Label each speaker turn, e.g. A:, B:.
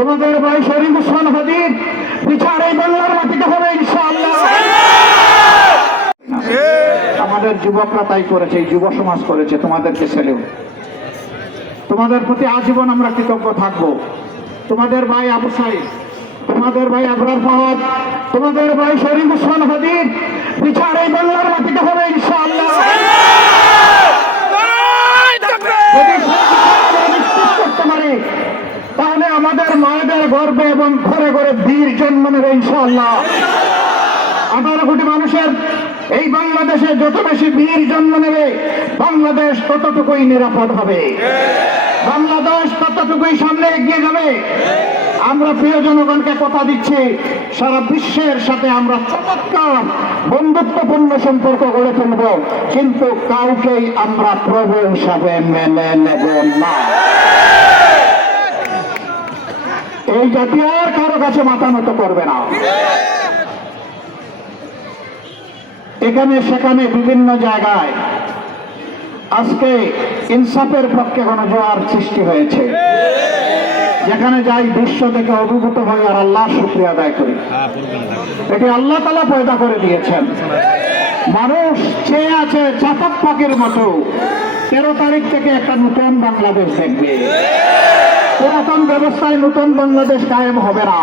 A: তোমাদের ভাই শরীফ উসমান হাদির বিচার এই বাংলার মাটিতে হবে ইনশাআল্লাহ। আমাদের যুবকরা তাই করেছে, এই যুব সমাজ করেছে, তোমাদেরকে ছেলেও। তোমাদের প্রতি আজীবন আমরা কৃতজ্ঞ থাকব। তোমাদের ভাই আবু সাইদ, তোমাদের ভাই আবরার ফাহাদ, তোমাদের ভাই শরীফ উসমান হাদির বিচার এই বাংলার মাটিতে হবে ইনশাআল্লাহ যদি সরকার নিশ্চিত করতে পারে তাহলে আমাদের মায়েদের গর্বে এবং ঘরে ঘরে বীর জন্ম নেবে ইনশাআল্লাহ। আঠারো কোটি মানুষের এই বাংলাদেশে যত বেশি বীর জন্ম নেবে, বাংলাদেশ ততটুকুই নিরাপদ হবে। বাংলাদেশ ততটুকুই সামনে এগিয়ে যাবে। আমরা প্রিয় জনগণকে কথা দিচ্ছি, সারা বিশ্বের সাথে আমরা চমৎকার বন্ধুত্বপূর্ণ সম্পর্ক গড়ে তুলব। কিন্তু কাউকেই আমরা প্রভু হিসাবে মেনে নেব না। এই জাতি আর কারও কাছে মাথা নত করবে না। এখানে, সেখানে, বিভিন্ন জায়গায় আজকে ইনসাফের পক্ষে গণজোয়ার সৃষ্টি হয়েছে। যেখানে যাই দৃশ্য থেকে অভিভূত হয়ে আর আল্লাহ শুক্রিয়া আদায় করি। এটি আল্লাহ তালা পয়দা করে দিয়েছেন। মানুষ চেয়ে আছে চাতক পাখির মতো। তেরো তারিখ থেকে একটা নতুন বাংলাদেশ দেখবে। পুরাতন ব্যবস্থায় নতুন বাংলাদেশ কায়েম হবে না।